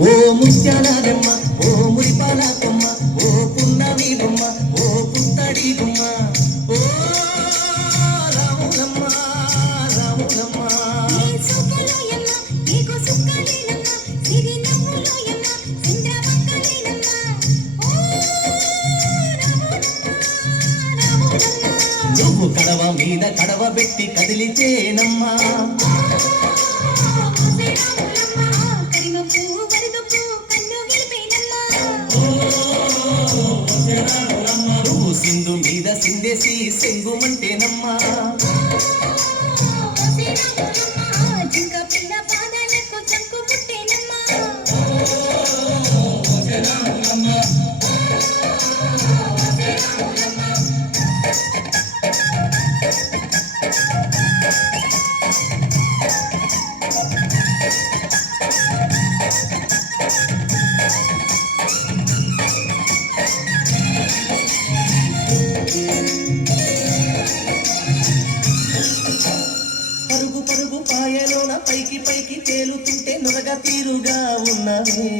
ఓ ముత్యాలమ్మ ఓ మురిపాల కొమ్మ ఓ పున్నమి బొమ్మ ఓ పుత్తడి గుమ్మ ఓ రాములమ్మ రాములమ్మ నువ్వు కడవ మీద కడవ పెట్టి కదిలితేనమ్మా నువ్వు సింధు మీద సిందేసి సెంగుమంటేనమ్మా పరుగు పరుగు పాయలోన పైకి పైకి తేలుతుంటే నురగ తీరుగా ఉన్నవే